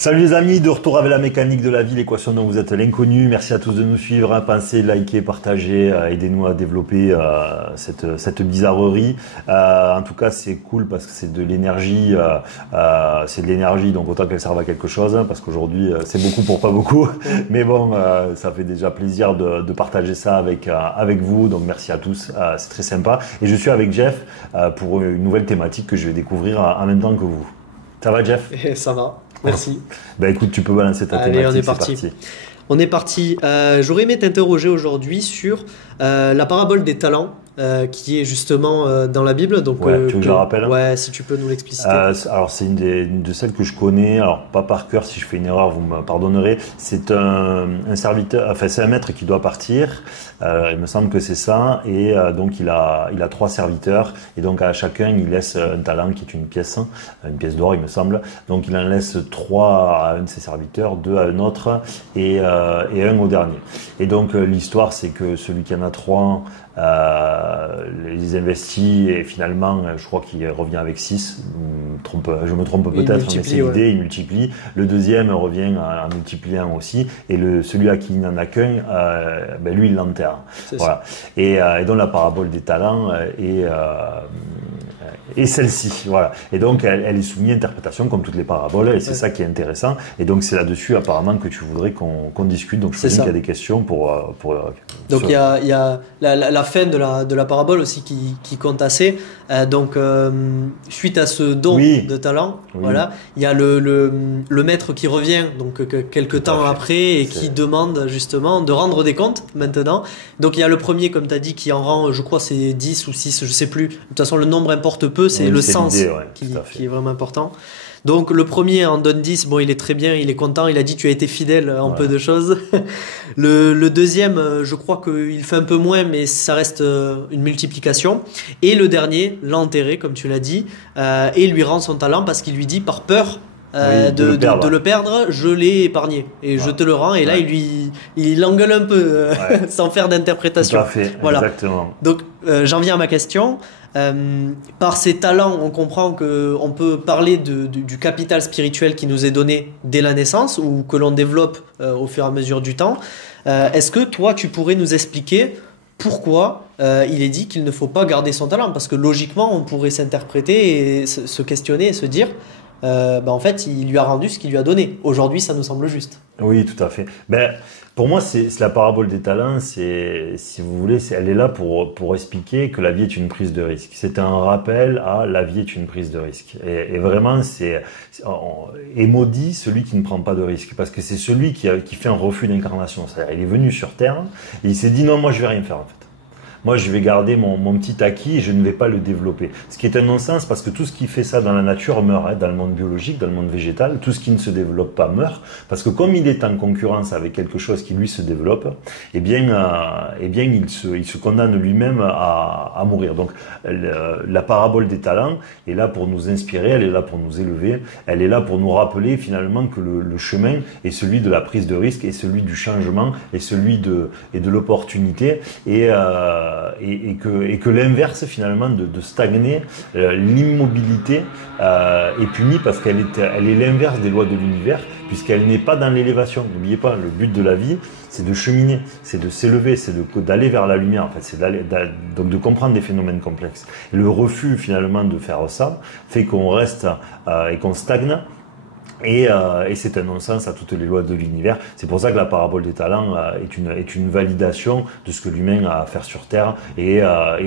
Salut les amis, de retour avec la mécanique de la vie, l'équation dont vous êtes l'inconnu. Merci à tous de nous suivre, pensez, likez, partagez, aidez-nous à développer cette bizarrerie. En tout cas, c'est cool parce que c'est de l'énergie, donc autant qu'elle serve à quelque chose, parce qu'aujourd'hui c'est beaucoup pour pas beaucoup. Mais bon, ça fait déjà plaisir de partager ça avec vous. Donc merci à tous, c'est très sympa. Et je suis avec Jeff pour une nouvelle thématique que je vais découvrir en même temps que vous. Ça va, Jeff? Ça va. Merci. Écoute, tu peux balancer ta thématique. Allez, on est parti. On est parti. J'aurais aimé t'interroger aujourd'hui sur la parabole des talents, qui est justement dans la Bible. Donc, tu veux que je la rappelle? Ouais, si tu peux nous l'expliciter. Alors, c'est une de celles que je connais. Alors, pas par cœur, si je fais une erreur, vous me pardonnerez. C'est un serviteur, enfin, c'est un maître qui doit partir. Il me semble que c'est ça. Et donc, il a 3 serviteurs. Et donc, à chacun, il laisse un talent qui est une pièce d'or, il me semble. Donc, il en laisse 3 à un de ses serviteurs, 2 à un autre et un au dernier. Et donc, l'histoire, c'est que celui qui en a 3, les investit et finalement, je crois qu'il revient avec 6. Je me trompe peut-être, mais c'est l'idée, il multiplie. Le deuxième revient en multipliant aussi. Et celui à qui il n'en a qu'un, lui, il l'enterre. Voilà. Et donc, la parabole des talents est celle-ci, voilà. Et donc, elle est soumise à interprétation comme toutes les paraboles, et c'est ça qui est intéressant. Et donc, c'est là-dessus, apparemment, que tu voudrais qu'on discute. Donc, je présume qu'il y a des questions pour donc, il y a la fin de la parabole aussi qui compte assez. Donc, suite à ce don de talent, voilà, il y a le maître qui revient, donc quelques temps après, et qui demande justement de rendre des comptes maintenant. Donc, il y a le premier, comme tu as dit, qui en rend, je crois, c'est 10 ou 6, je sais plus. De toute façon, le nombre importe peu, c'est le sens qui est vraiment important. Donc le premier en donne 10, bon, il est très bien, il est content, il a dit tu as été fidèle en peu de choses. Le deuxième, je crois qu'il fait un peu moins, mais ça reste une multiplication. Et le dernier l'a enterré, comme tu l'as dit, et lui rend son talent parce qu'il lui dit par peur de le perdre, je l'ai épargné et je te le rends. Et là, il l'engueule un peu sans faire d'interprétation. Tout à fait, voilà. Exactement. Donc j'en viens à ma question. Par ces talents, on comprend qu'on peut parler du capital spirituel qui nous est donné dès la naissance ou que l'on développe au fur et à mesure du temps. Est-ce que toi, tu pourrais nous expliquer pourquoi il est dit qu'il ne faut pas garder son talent? Parce que logiquement, on pourrait s'interpréter et se questionner et se dire en fait, il lui a rendu ce qu'il lui a donné. Aujourd'hui, ça nous semble juste. Oui, tout à fait. Pour moi, c'est la parabole des talents. Si vous voulez, elle est là pour expliquer que la vie est une prise de risque. C'est un rappel à la vie est une prise de risque. Et vraiment, est maudit celui qui ne prend pas de risque, parce que c'est celui qui fait un refus d'incarnation. C'est-à-dire, il est venu sur Terre et il s'est dit non, moi je vais rien faire en fait. Moi, je vais garder mon petit acquis et je ne vais pas le développer. Ce qui est un non-sens parce que tout ce qui fait ça dans la nature meurt, dans le monde biologique, dans le monde végétal. Tout ce qui ne se développe pas meurt parce que comme il est en concurrence avec quelque chose qui lui se développe, il se condamne lui-même à mourir. Donc, la parabole des talents est là pour nous inspirer, elle est là pour nous élever, elle est là pour nous rappeler finalement que le chemin est celui de la prise de risque, est celui du changement, est celui de l'opportunité et que l'inverse finalement de stagner, l'immobilité est punie parce qu'elle est l'inverse des lois de l'univers puisqu'elle n'est pas dans l'élévation. N'oubliez pas, le but de la vie, c'est de cheminer, c'est de s'élever, c'est d'aller vers la lumière. En fait, c'est donc de comprendre des phénomènes complexes. Et le refus finalement de faire ça fait qu'on reste et qu'on stagne. Et c'est un non-sens à toutes les lois de l'univers. C'est pour ça que la parabole des talents est une validation de ce que l'humain a à faire sur Terre. Et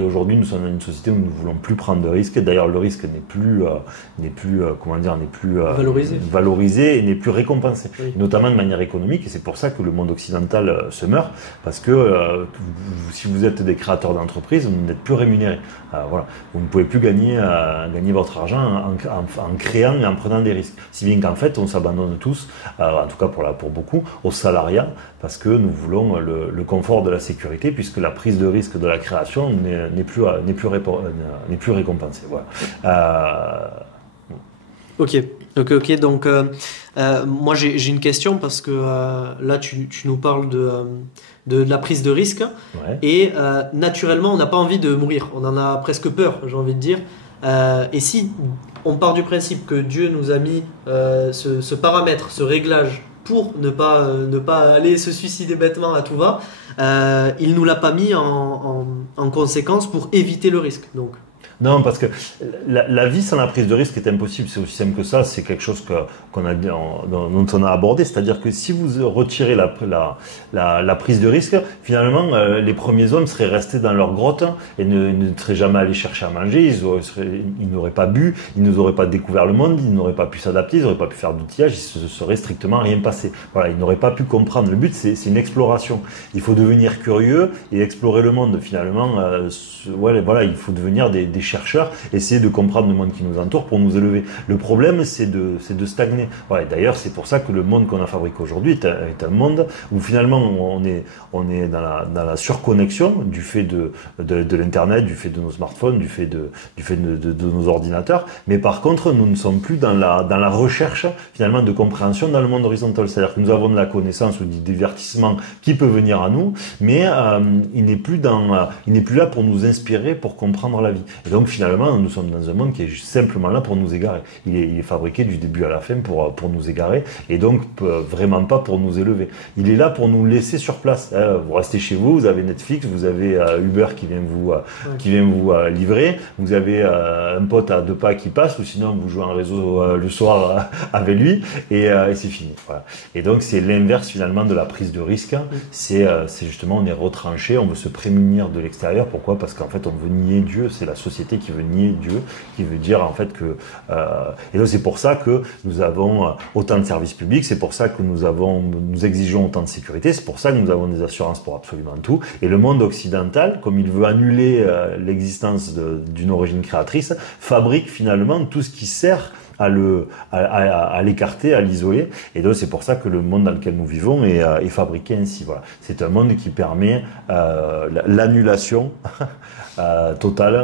aujourd'hui, nous sommes dans une société où nous ne voulons plus prendre de risques. D'ailleurs, le risque n'est plus valorisé et n'est plus récompensé, notamment de manière économique. Et c'est pour ça que le monde occidental se meurt, parce que si vous êtes des créateurs d'entreprises, vous n'êtes plus rémunérés. Voilà, vous ne pouvez plus gagner votre argent en créant et en prenant des risques. Si bien qu'en fait, on s'abandonne tous, en tout cas pour beaucoup, au salariat, parce que nous voulons le confort de la sécurité, puisque la prise de risque de la création n'est plus récompensée. Voilà. Ok. Donc, moi, j'ai une question parce que là, tu nous parles de la prise de risque. Ouais. Et naturellement, on n'a pas envie de mourir. On en a presque peur, j'ai envie de dire. Et si on part du principe que Dieu nous a mis ce paramètre, ce réglage pour ne pas aller se suicider bêtement à tout va, il nous l'a pas mis en conséquence pour éviter le risque. Donc. Non, parce que la vie sans la prise de risque est impossible. C'est aussi simple que ça. C'est quelque chose dont on a abordé. C'est-à-dire que si vous retirez la prise de risque, finalement, les premiers hommes seraient restés dans leur grotte et ne seraient jamais allés chercher à manger. Ils n'auraient pas bu, ils n'auraient pas découvert le monde, ils n'auraient pas pu s'adapter, ils n'auraient pas pu faire d'outillage, il se serait strictement rien passé. Voilà, ils n'auraient pas pu comprendre. Le but, c'est une exploration. Il faut devenir curieux et explorer le monde. Finalement, voilà, il faut devenir des chercheurs, essayer de comprendre le monde qui nous entoure pour nous élever. Le problème, c'est de stagner. Ouais, d'ailleurs, c'est pour ça que le monde qu'on a fabriqué aujourd'hui est un monde où finalement on est dans la surconnexion du fait de l'internet, du fait de nos smartphones, du fait de nos ordinateurs. Mais par contre, nous ne sommes plus dans la recherche finalement de compréhension dans le monde horizontal. C'est-à-dire que nous avons de la connaissance ou du divertissement qui peut venir à nous, mais il n'est plus là pour nous inspirer, pour comprendre la vie. Et donc finalement, nous sommes dans un monde qui est simplement là pour nous égarer. Il est fabriqué du début à la fin pour nous égarer et donc vraiment pas pour nous élever. Il est là pour nous laisser sur place. Vous restez chez vous, vous avez Netflix, vous avez Uber qui vient vous livrer, vous avez un pote à 2 pas qui passe ou sinon vous jouez en réseau le soir avec lui et c'est fini. Voilà. Et donc c'est l'inverse finalement de la prise de risque. C'est justement on est retranché, on veut se prémunir de l'extérieur. Pourquoi? Parce qu'en fait on veut nier Dieu. C'est la société qui veut nier Dieu, qui veut dire en fait que et donc c'est pour ça que nous avons autant de services publics, c'est pour ça que nous exigeons autant de sécurité, c'est pour ça que nous avons des assurances pour absolument tout. Et le monde occidental, comme il veut annuler l'existence d'une origine créatrice, fabrique finalement tout ce qui sert à l'écarter, à l'isoler. Et donc c'est pour ça que le monde dans lequel nous vivons est fabriqué ainsi. Voilà. C'est un monde qui permet l'annulation totale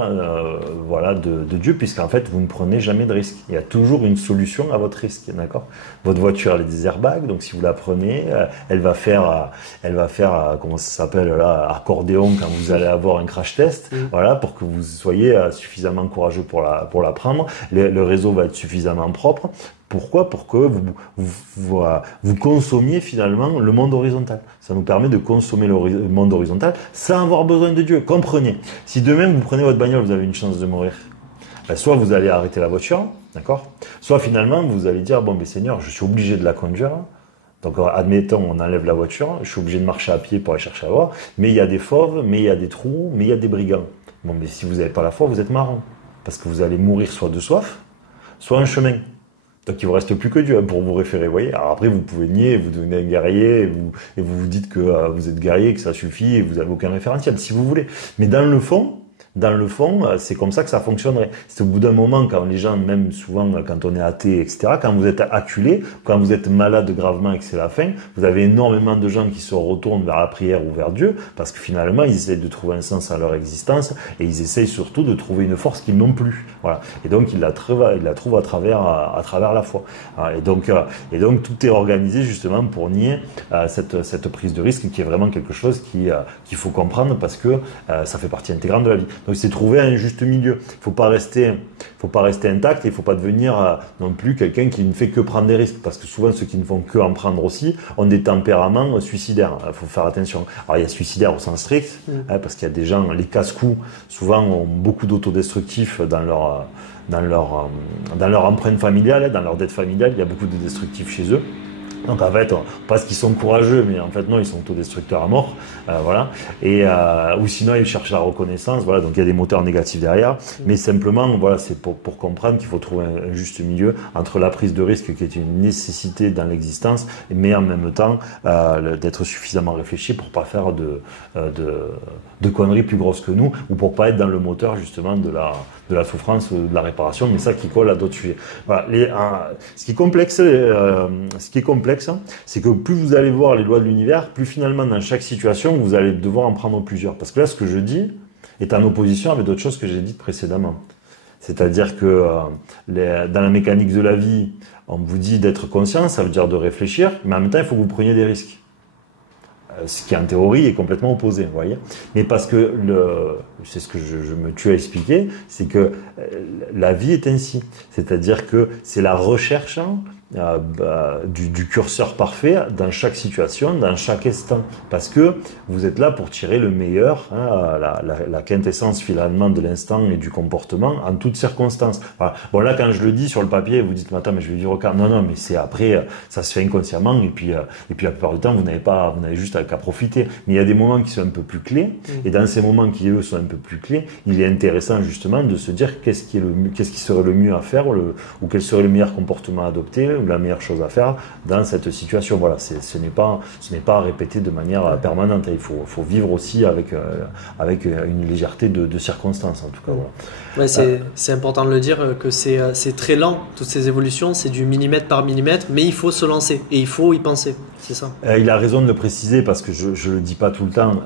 voilà, de Dieu, puisqu'en fait vous ne prenez jamais de risque. Il y a toujours une solution à votre risque, d'accord? Votre voiture elle a des airbags, donc si vous la prenez, elle va faire comment ça s'appelle là, accordéon quand vous allez avoir un crash test, voilà, pour que vous soyez suffisamment courageux pour la prendre. Le réseau va être suffisamment propre. Pourquoi? Pour que vous consommiez finalement le monde horizontal. Ça nous permet de consommer le monde horizontal sans avoir besoin de Dieu. Comprenez. Si demain vous prenez votre bagnole, vous avez une chance de mourir. Ben, soit vous allez arrêter la voiture, d'accord? Soit finalement vous allez dire bon, mais Seigneur, je suis obligé de la conduire. Donc admettons, on enlève la voiture, je suis obligé de marcher à pied pour aller chercher à boire, mais il y a des fauves, mais il y a des trous, mais il y a des brigands. Bon, mais si vous n'avez pas la foi, vous êtes marrant. Parce que vous allez mourir soit de soif, soit en chemin. Donc il ne vous reste plus que Dieu pour vous référer, vous voyez. Alors après, vous pouvez nier, vous devenez un guerrier, et vous dites que vous êtes guerrier, que ça suffit, et vous n'avez aucun référentiel, si vous voulez. Mais dans le fond, c'est comme ça que ça fonctionnerait. C'est au bout d'un moment, quand les gens, même souvent quand on est athée, etc., quand vous êtes acculé, quand vous êtes malade gravement et que c'est la fin, vous avez énormément de gens qui se retournent vers la prière ou vers Dieu, parce que finalement, ils essayent de trouver un sens à leur existence, et ils essayent surtout de trouver une force qu'ils n'ont plus. Voilà. Et donc, ils la trouvent à travers la foi. Et donc, tout est organisé justement pour nier cette prise de risque, qui est vraiment quelque chose qu'il faut comprendre, parce que ça fait partie intégrante de la vie. Donc c'est trouver un juste milieu. Il faut pas rester intact et il faut pas devenir non plus quelqu'un qui ne fait que prendre des risques, parce que souvent ceux qui ne font que en prendre aussi ont des tempéraments suicidaires. Il faut faire attention. Alors il y a suicidaire au sens strict, parce qu'il y a des gens, les casse-cous souvent ont beaucoup d'autodestructifs dans leur empreinte familiale, dans leur dette familiale. Il y a beaucoup de destructifs chez eux. Donc en fait, parce qu'ils sont courageux, mais en fait non, ils sont autodestructeurs à mort, voilà. Et ou sinon ils cherchent la reconnaissance, voilà. Donc il y a des moteurs négatifs derrière, mais simplement, voilà, c'est pour comprendre qu'il faut trouver un juste milieu entre la prise de risque, qui est une nécessité dans l'existence, mais en même temps d'être suffisamment réfléchi pour pas faire de conneries plus grosses que nous, ou pour pas être dans le moteur justement de la souffrance, de la réparation, mais ça qui colle à d'autres sujets. Voilà. Ce qui est complexe, c'est que plus vous allez voir les lois de l'univers, plus finalement dans chaque situation, vous allez devoir en prendre plusieurs. Parce que là, ce que je dis est en opposition avec d'autres choses que j'ai dites précédemment. C'est-à-dire que dans la mécanique de la vie, on vous dit d'être conscient, ça veut dire de réfléchir, mais en même temps, il faut que vous preniez des risques. ce qui en théorie est complètement opposé, vous voyez. Mais parce que c'est ce que je me tue à expliquer, c'est que la vie est ainsi. C'est-à-dire que c'est la recherche du curseur parfait dans chaque situation, dans chaque instant. Parce que vous êtes là pour tirer le meilleur, la quintessence finalement de l'instant et du comportement en toutes circonstances. Voilà. Bon là, quand je le dis sur le papier, vous dites, mais attends, mais je vais vivre au calme. Non, mais c'est après, ça se fait inconsciemment et puis la plupart du temps, vous n'avez juste qu'à profiter. Mais il y a des moments qui sont un peu plus clés et dans ces moments qui, eux, sont un peu plus clés, il est intéressant justement de se dire qu'est-ce qui serait le mieux à faire ou quel serait le meilleur comportement à adopter ou la meilleure chose à faire dans cette situation. Voilà, ce n'est pas à répéter de manière permanente. Il faut vivre aussi avec une légèreté de circonstances, en tout cas. Voilà. Ouais, c'est important de le dire que c'est très lent, toutes ces évolutions, c'est du millimètre par millimètre, mais il faut se lancer et il faut y penser, c'est ça. Il a raison de le préciser parce que je le dis pas tout le temps,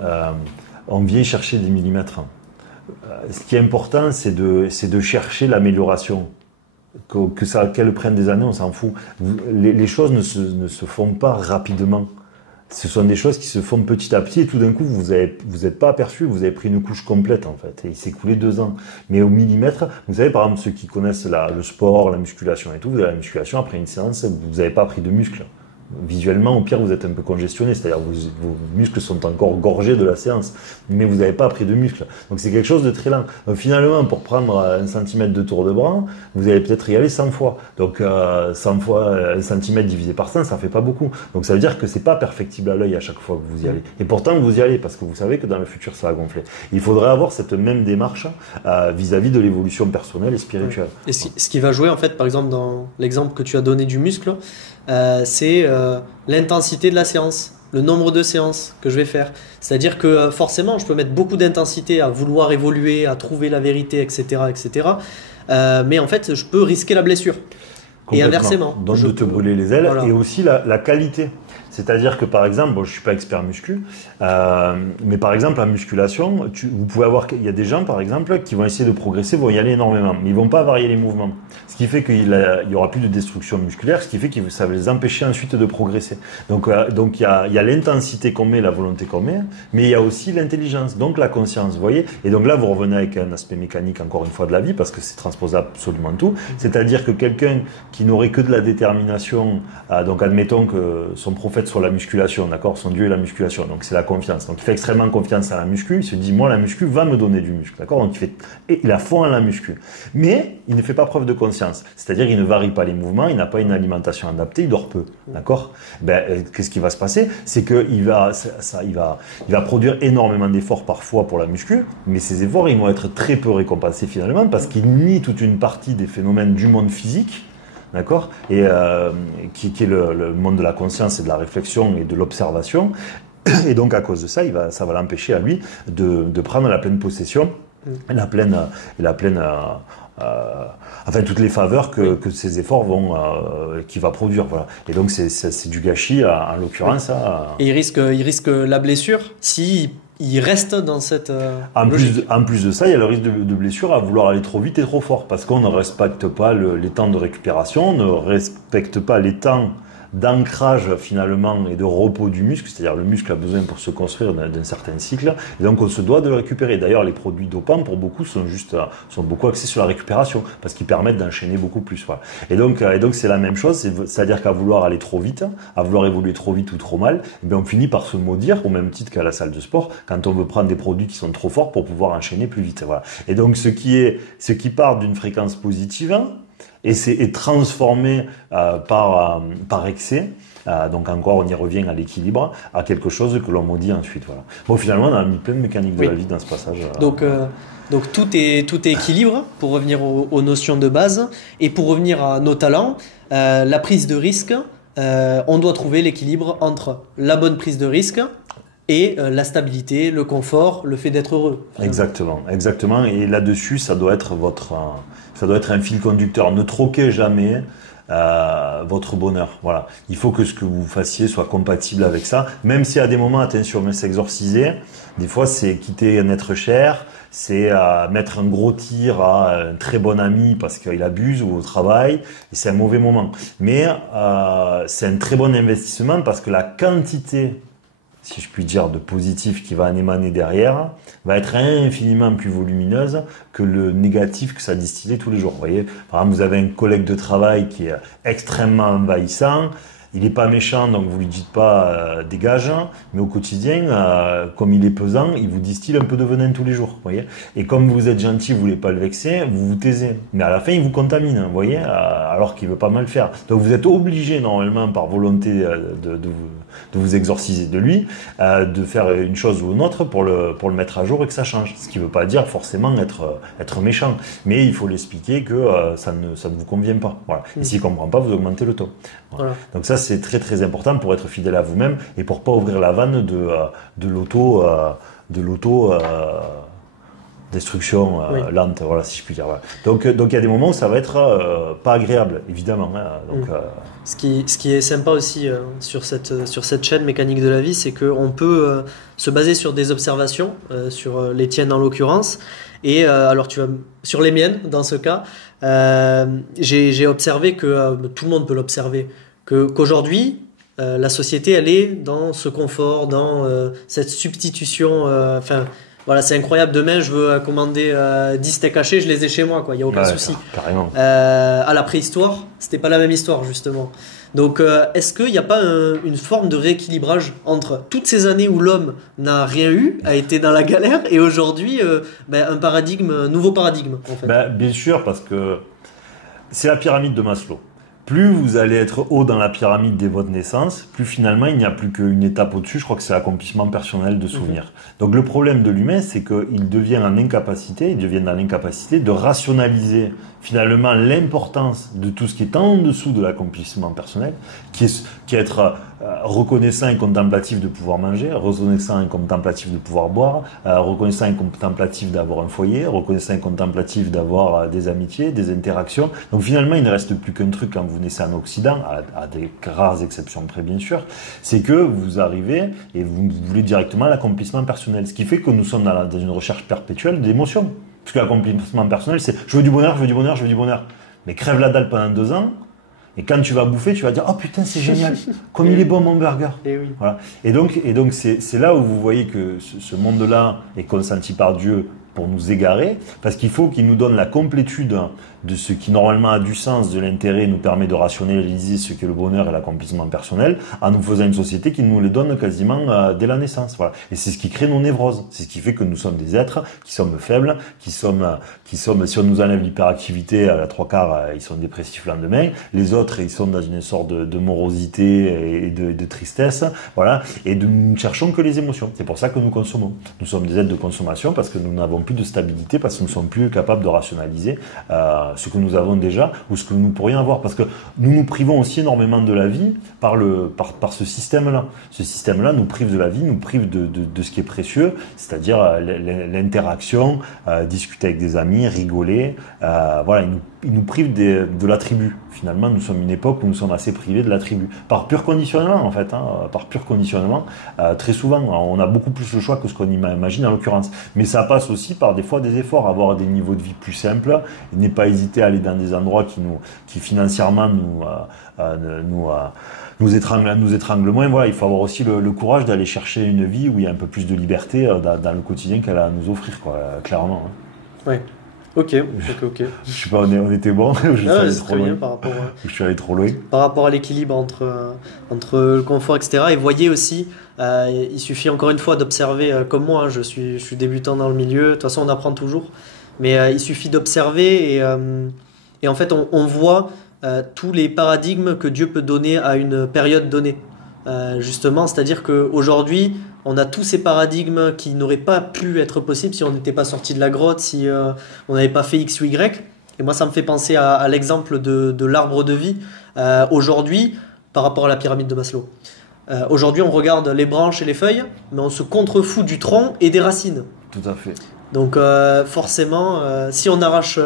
on vient chercher des millimètres. Ce qui est important, c'est de chercher l'amélioration. Qu'elle prenne des années, on s'en fout. Les choses ne se font pas rapidement. Ce sont des choses qui se font petit à petit et tout d'un coup, vous êtes pas aperçu, vous avez pris une couche complète en fait. Et il s'est écoulé 2 ans. Mais au millimètre, vous savez par exemple ceux qui connaissent le sport, la musculation et tout, vous avez la musculation, après une séance, vous n'avez pas pris de muscles. Visuellement, au pire, vous êtes un peu congestionné, c'est-à-dire vos muscles sont encore gorgés de la séance, mais vous n'avez pas pris de muscles. Donc c'est quelque chose de très lent. Donc finalement, pour prendre 1 centimètre de tour de bras, vous allez peut-être y aller 100 fois. Donc 100 fois 1 centimètre divisé par 100, ça fait pas beaucoup. Donc ça veut dire que c'est pas perfectible à l'œil à chaque fois que vous y allez. Et pourtant, vous y allez parce que vous savez que dans le futur, ça va gonfler. Il faudrait avoir cette même démarche vis-à-vis de l'évolution personnelle et spirituelle. Et ce qui va jouer, en fait, par exemple, dans l'exemple que tu as donné du muscle, c'est l'intensité de la séance, le nombre de séances que je vais faire. C'est-à-dire que forcément, je peux mettre beaucoup d'intensité à vouloir évoluer, à trouver la vérité, etc. Mais en fait, je peux risquer la blessure. Et inversement. Donc de te brûler les ailes. Voilà. Et aussi la qualité. C'est-à-dire que par exemple, bon, je suis pas expert muscu, mais par exemple en musculation, vous pouvez avoir, il y a des gens par exemple qui vont essayer de progresser, vont y aller énormément, mais ils vont pas varier les mouvements. Ce qui fait qu'il y aura plus de destruction musculaire, ce qui fait que ça va les empêcher ensuite de progresser. Donc il y a l'intensité qu'on met, la volonté qu'on met, mais il y a aussi l'intelligence, donc la conscience, vous voyez. Et donc là, vous revenez avec un aspect mécanique encore une fois de la vie, parce que c'est transposable absolument tout. C'est-à-dire que quelqu'un qui n'aurait que de la détermination, donc admettons que son prophète soit la musculation, d'accord, son dieu est la musculation, donc c'est la confiance. Donc il fait extrêmement confiance à la muscu, il se dit moi la muscu va me donner du muscle, d'accord, donc il a fond à la muscu. Mais il ne fait pas preuve de conscience, c'est-à-dire il ne varie pas les mouvements, il n'a pas une alimentation adaptée, il dort peu, d'accord. Qu'est-ce qui va se passer? C'est que il va produire énormément d'efforts parfois pour la muscu, mais ces efforts ils vont être très peu récompensés finalement parce qu'il nie toute une partie des phénomènes du monde physique. D'accord, et qui est le monde de la conscience et de la réflexion et de l'observation, et donc à cause de ça, ça va l'empêcher à lui de prendre la pleine possession, enfin toutes les faveurs que ces efforts qu'il va produire, voilà. Et donc c'est du gâchis en l'occurrence. Et il risque la blessure si il reste dans cette en plus de ça, il y a le risque de blessure à vouloir aller trop vite et trop fort, parce qu'on ne respecte pas les temps de récupération, on ne respecte pas les temps d'ancrage finalement et de repos du muscle, c'est-à-dire le muscle a besoin pour se construire d'un certain cycle, et donc on se doit de le récupérer. D'ailleurs, les produits dopants pour beaucoup sont beaucoup axés sur la récupération parce qu'ils permettent d'enchaîner beaucoup plus. Voilà. Et donc c'est la même chose, c'est-à-dire qu'à vouloir aller trop vite, à vouloir évoluer trop vite ou trop mal, eh bien on finit par se maudire au même titre qu'à la salle de sport quand on veut prendre des produits qui sont trop forts pour pouvoir enchaîner plus vite. Voilà. Et donc ce qui part d'une fréquence positive et c'est transformé par excès. Donc encore, on y revient à l'équilibre, à quelque chose que l'on maudit ensuite. Voilà. Bon, finalement, on a mis plein de mécaniques de la vie dans ce passage. Donc tout est équilibre, pour revenir aux notions de base. Et pour revenir à nos talents, la prise de risque, on doit trouver l'équilibre entre la bonne prise de risque et la stabilité, le confort, le fait d'être heureux. Exactement. Et là-dessus, ça doit être un fil conducteur. Ne troquez jamais votre bonheur. Voilà. Il faut que ce que vous fassiez soit compatible avec ça. Même si à des moments, attention, mais s'exorciser, des fois, c'est quitter un être cher, c'est mettre un gros tir à un très bon ami parce qu'il abuse ou au travail, et c'est un mauvais moment. Mais c'est un très bon investissement parce que la quantité si je puis dire, de positif qui va en émaner derrière, va être infiniment plus volumineuse que le négatif que ça distillait tous les jours. Vous voyez, par exemple, vous avez un collègue de travail qui est extrêmement envahissant, il n'est pas méchant, donc vous lui dites pas dégage, mais au quotidien, comme il est pesant, il vous distille un peu de venin tous les jours, vous voyez. Et comme vous êtes gentil, vous voulez pas le vexer, vous vous taisez. Mais à la fin, il vous contamine, vous voyez, alors qu'il veut pas mal faire. Donc vous êtes obligé normalement, par volonté de vous exorciser de lui, de faire une chose ou une autre pour le mettre à jour et que ça change. Ce qui ne veut pas dire forcément être méchant, mais il faut l'expliquer que ça ne vous convient pas. Voilà. Et s'il comprend pas, vous augmentez le taux. Voilà. Donc ça, c'est très très important pour être fidèle à vous-même et pour pas ouvrir la vanne de l'auto destruction lente, voilà, si je puis dire. Voilà. Donc il y a des moments où ça va être pas agréable, évidemment. Hein, donc, Ce qui est sympa aussi sur cette chaîne mécanique de la vie, c'est qu'on peut se baser sur des observations, sur les tiennes en l'occurrence, et alors sur les miennes dans ce cas, j'ai observé que tout le monde peut l'observer, qu'aujourd'hui la société elle est dans ce confort, dans cette substitution, voilà, c'est incroyable. Demain, je veux commander 10 steaks hachés, je les ai chez moi, quoi. Il n'y a aucun souci. Carrément. À la préhistoire, c'était pas la même histoire, justement. Donc, est-ce qu'il n'y a pas une forme de rééquilibrage entre toutes ces années où l'homme n'a rien eu, a été dans la galère, et aujourd'hui, un nouveau paradigme, en fait. Bien sûr, parce que c'est la pyramide de Maslow. Plus vous allez être haut dans la pyramide de votre naissance, plus finalement il n'y a plus qu'une étape au-dessus, je crois que c'est l'accomplissement personnel de souvenirs. Donc le problème de l'humain, c'est qu'il devient dans l'incapacité de rationaliser finalement l'importance de tout ce qui est en dessous de l'accomplissement personnel, qui est être reconnaissant et contemplatif de pouvoir manger, reconnaissant et contemplatif de pouvoir boire, reconnaissant et contemplatif d'avoir un foyer, reconnaissant et contemplatif d'avoir des amitiés, des interactions. Donc finalement, il ne reste plus qu'un truc quand vous naissez en Occident, à des rares exceptions près bien sûr, c'est que vous arrivez et vous voulez directement l'accomplissement personnel, ce qui fait que nous sommes dans une recherche perpétuelle d'émotions. Parce que l'accomplissement personnel, c'est je veux du bonheur, je veux du bonheur, je veux du bonheur. Mais crève la dalle pendant 2 ans, et quand tu vas bouffer, tu vas dire « Oh putain, c'est génial, comme il est bon mon burger !» Voilà. Et donc c'est là où vous voyez que ce monde-là est consenti par Dieu pour nous égarer, parce qu'il faut qu'il nous donne la complétude de ce qui normalement a du sens, de l'intérêt, nous permet de rationaliser ce qu'est le bonheur et l'accomplissement personnel, en nous faisant une société qui nous les donne quasiment dès la naissance. Voilà. Et c'est ce qui crée nos névroses. C'est ce qui fait que nous sommes des êtres qui sommes faibles, qui sommes, si on nous enlève l'hyperactivité, à la 3/4, ils sont dépressifs le lendemain. Les autres, ils sont dans une sorte de morosité et de tristesse. Voilà. Et nous ne cherchons que les émotions. C'est pour ça que nous consommons. Nous sommes des êtres de consommation parce que nous n'avons plus de stabilité, parce que nous ne sommes plus capables de rationaliser ce que nous avons déjà ou ce que nous pourrions avoir, parce que nous nous privons aussi énormément de la vie par ce système-là. Ce système-là nous prive de la vie, nous prive de ce qui est précieux, c'est-à-dire l'interaction, discuter avec des amis, rigoler, voilà, il nous prive de la tribu. Finalement, nous sommes une époque où nous sommes assez privés de la tribu. Par pur conditionnement, en fait. Par pur conditionnement. Très souvent, on a beaucoup plus le choix que ce qu'on imagine en l'occurrence. Mais ça passe aussi par des fois des efforts. Avoir des niveaux de vie plus simples. Et ne pas hésiter à aller dans des endroits qui financièrement nous étrangle moins. Voilà, il faut avoir aussi le courage d'aller chercher une vie où il y a un peu plus de liberté dans le quotidien qu'elle a à nous offrir, quoi, clairement. Ouais. Ok. Je sais pas, on était bon. Je suis allé trop loin. Je suis allé trop loin. Par rapport à l'équilibre entre le confort, etc. Et voyez aussi, il suffit encore une fois d'observer, comme moi, je suis débutant dans le milieu. De toute façon, on apprend toujours. Mais il suffit d'observer et en fait, on voit tous les paradigmes que Dieu peut donner à une période donnée. Justement, c'est-à-dire qu'aujourd'hui, on a tous ces paradigmes qui n'auraient pas pu être possibles si on n'était pas sorti de la grotte, si on n'avait pas fait X ou Y. Et moi, ça me fait penser à l'exemple de l'arbre de vie. Aujourd'hui, par rapport à la pyramide de Maslow. Aujourd'hui, on regarde les branches et les feuilles, mais on se contrefout du tronc et des racines. Tout à fait. Donc forcément, si on arrache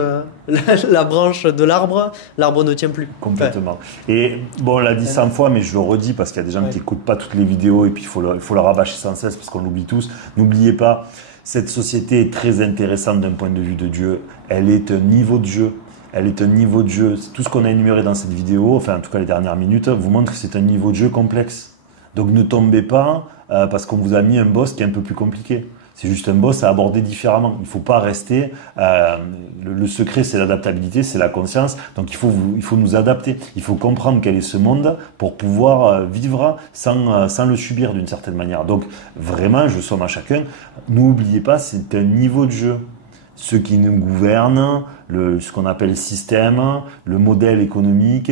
la branche de l'arbre, l'arbre ne tient plus. Complètement. Et bon, on l'a dit 100 fois, mais je le redis parce qu'il y a des gens qui n'écoutent pas toutes les vidéos et puis il faut le rabâcher sans cesse parce qu'on l'oublie tous. N'oubliez pas, cette société est très intéressante d'un point de vue de Dieu. Elle est un niveau de jeu. Tout ce qu'on a énuméré dans cette vidéo, enfin en tout cas les dernières minutes, vous montre que c'est un niveau de jeu complexe. Donc ne tombez pas parce qu'on vous a mis un boss qui est un peu plus compliqué. C'est juste un boss à aborder différemment. Il ne faut pas rester. Le secret, c'est l'adaptabilité, c'est la conscience. Donc il faut nous adapter. Il faut comprendre quel est ce monde pour pouvoir vivre sans le subir d'une certaine manière. Donc vraiment, je somme à chacun. N'oubliez pas, c'est un niveau de jeu. Ceux qui nous gouvernent, ce qu'on appelle le système, le modèle économique,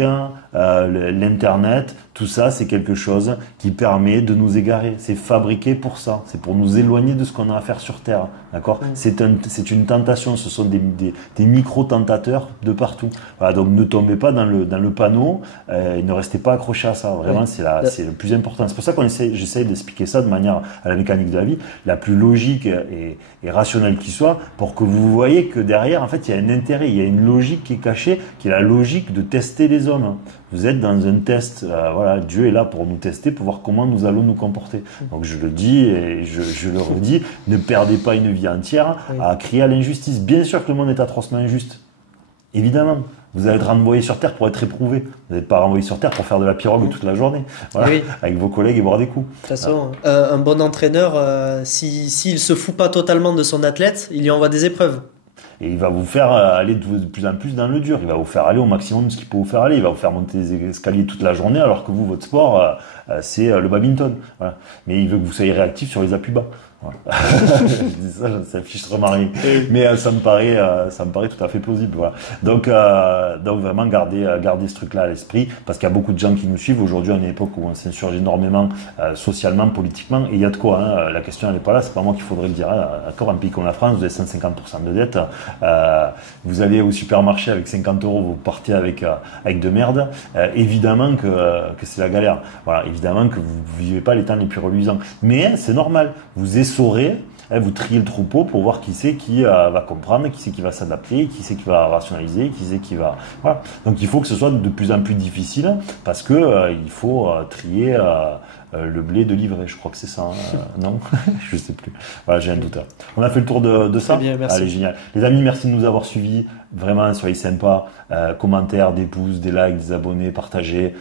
l'internet, tout ça c'est quelque chose qui permet de nous égarer. C'est fabriqué pour ça, c'est pour nous éloigner de ce qu'on a à faire sur Terre. D'accord ? C'est une tentation, ce sont des micro-tentateurs de partout. Voilà, donc ne tombez pas dans le panneau et ne restez pas accrochés à ça. Vraiment, c'est le plus important. C'est pour ça j'essaye d'expliquer ça de manière à la mécanique de la vie, la plus logique et rationnelle qui soit, pour que vous voyez que derrière, en fait, il y a un intérêt, il y a une logique qui est cachée, qui est la logique de tester les hommes. Vous êtes dans un test, voilà, Dieu est là pour nous tester, pour voir comment nous allons nous comporter. Donc je le dis et je le redis, ne perdez pas une vie entière à crier à l'injustice. Bien sûr que le monde est atrocement injuste, évidemment. Vous allez être renvoyé sur Terre pour être éprouvé. Vous n'êtes pas renvoyé sur Terre pour faire de la pirogue toute la journée, voilà, avec vos collègues et boire des coups. De toute façon, un bon entraîneur, s'il se fout pas totalement de son athlète, il lui envoie des épreuves. Et il va vous faire aller de plus en plus dans le dur. Il va vous faire aller au maximum de ce qu'il peut vous faire aller. Il va vous faire monter des escaliers toute la journée, alors que vous, votre sport, c'est le badminton. Voilà. Mais il veut que vous soyez réactif sur les appuis bas. Voilà. Je dis ça, ça fiche remarquer. Mais ça me paraît tout à fait plausible. Voilà. Donc vraiment garder ce truc-là à l'esprit, parce qu'il y a beaucoup de gens qui nous suivent. Aujourd'hui, on est à une époque où on s'insurge énormément socialement, politiquement, et il y a de quoi. Hein. La question elle n'est pas là. C'est pas moi qu'il faudrait le dire. Hein. D'accord, un pays comme la France, vous avez 150% de dette. Vous allez au supermarché avec 50 €, vous partez avec de merde. Évidemment que c'est la galère. Voilà, évidemment que vous vivez pas les temps les plus reluisants. Mais c'est normal. Vous essorez, vous triez le troupeau pour voir qui c'est qui va comprendre, qui c'est qui va s'adapter, qui c'est qui va rationaliser, qui c'est qui va. Voilà. Donc il faut que ce soit de plus en plus difficile, parce que il faut trier le blé de livret, je crois que c'est ça. Non, je sais plus. Voilà, j'ai un doute. On a fait le tour de ça. Bien, merci. Allez, génial. Les amis, merci de nous avoir suivis. Vraiment, soyez sympas. Commentaires, des pouces, des likes, des abonnés, partagez.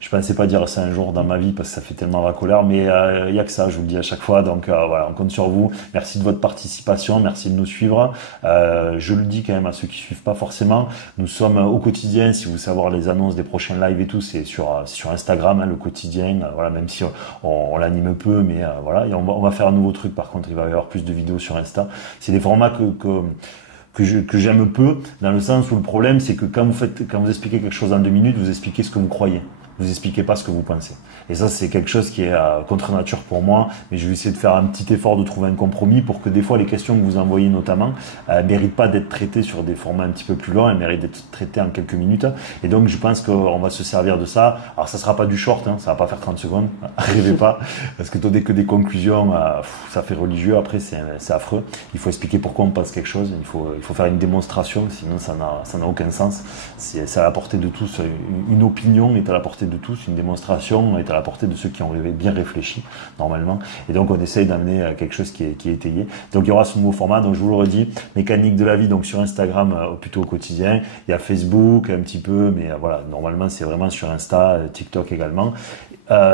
Je pensais pas dire ça un jour dans ma vie parce que ça fait tellement la colère, mais il y a que ça, je vous le dis à chaque fois. Donc voilà, on compte sur vous. Merci de votre participation, merci de nous suivre. Je le dis quand même à ceux qui suivent pas forcément. Nous sommes au quotidien. Si vous voulez savoir les annonces des prochains lives et tout, c'est sur Instagram, hein, le quotidien. Voilà, même si on l'anime peu, mais voilà. Et on va faire un nouveau truc. Par contre, il va y avoir plus de vidéos sur Insta. C'est des formats que j'aime peu, dans le sens où le problème, c'est que quand vous expliquez quelque chose en 2 minutes, vous expliquez ce que vous croyez. Vous expliquez pas ce que vous pensez. Et ça, c'est quelque chose qui est contre nature pour moi. Mais je vais essayer de faire un petit effort de trouver un compromis pour que des fois, les questions que vous envoyez notamment méritent pas d'être traitées sur des formats un petit peu plus longs. Elles méritent d'être traitées en quelques minutes. Et donc, je pense qu'on va se servir de ça. Alors, ça sera pas du short, hein, ça va pas faire 30 secondes. Rêvez pas. Parce que dès que des conclusions, ça fait religieux. Après, c'est affreux. Il faut expliquer pourquoi on pense quelque chose. Il faut faire une démonstration. Sinon, ça n'a aucun sens. C'est à la portée de tous. Une opinion est à la portée de tous, une démonstration est à la portée de ceux qui ont bien réfléchi normalement, et donc on essaye d'amener quelque chose qui est étayé. Donc il y aura ce nouveau format, donc je vous le redis, mécanique de la vie, donc sur Instagram plutôt au quotidien, il y a Facebook un petit peu, mais voilà, normalement c'est vraiment sur Insta, TikTok également.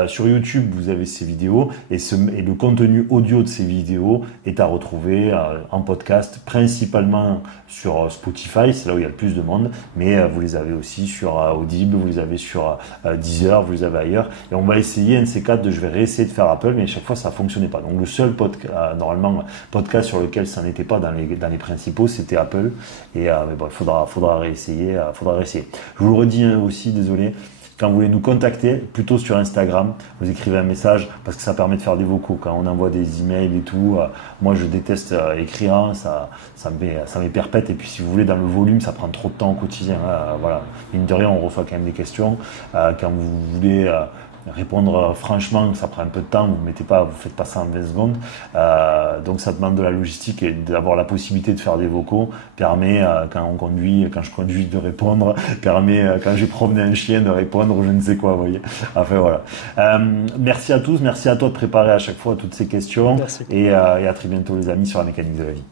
Sur YouTube, vous avez ces vidéos et le contenu audio de ces vidéos est à retrouver en podcast, principalement sur Spotify, c'est là où il y a le plus de monde, mais vous les avez aussi sur Audible, vous les avez sur Deezer, vous les avez ailleurs. Et on va essayer, un de ces quatre, je vais réessayer de faire Apple, mais à chaque fois ça fonctionnait pas. Donc le seul podcast sur lequel ça n'était pas dans les principaux, c'était Apple. Et mais bon, il faudra réessayer. Je vous le redis aussi, désolé. Quand vous voulez nous contacter, plutôt sur Instagram, vous écrivez un message parce que ça permet de faire des vocaux. Quand on envoie des emails et tout, moi je déteste écrire, ça me perpète. Et puis si vous voulez, dans le volume, ça prend trop de temps au quotidien. Voilà, mine de rien, on reçoit quand même des questions. Quand vous voulez répondre franchement, ça prend un peu de temps, vous faites pas ça en 20 secondes. Donc ça demande de la logistique, et d'avoir la possibilité de faire des vocaux permet, quand je conduis de répondre, permet, quand j'ai promené un chien de répondre, ou je ne sais quoi, vous voyez. Enfin voilà. Merci à tous, merci à toi de préparer à chaque fois toutes ces questions. Merci. Et à très bientôt les amis sur la mécanique de la vie.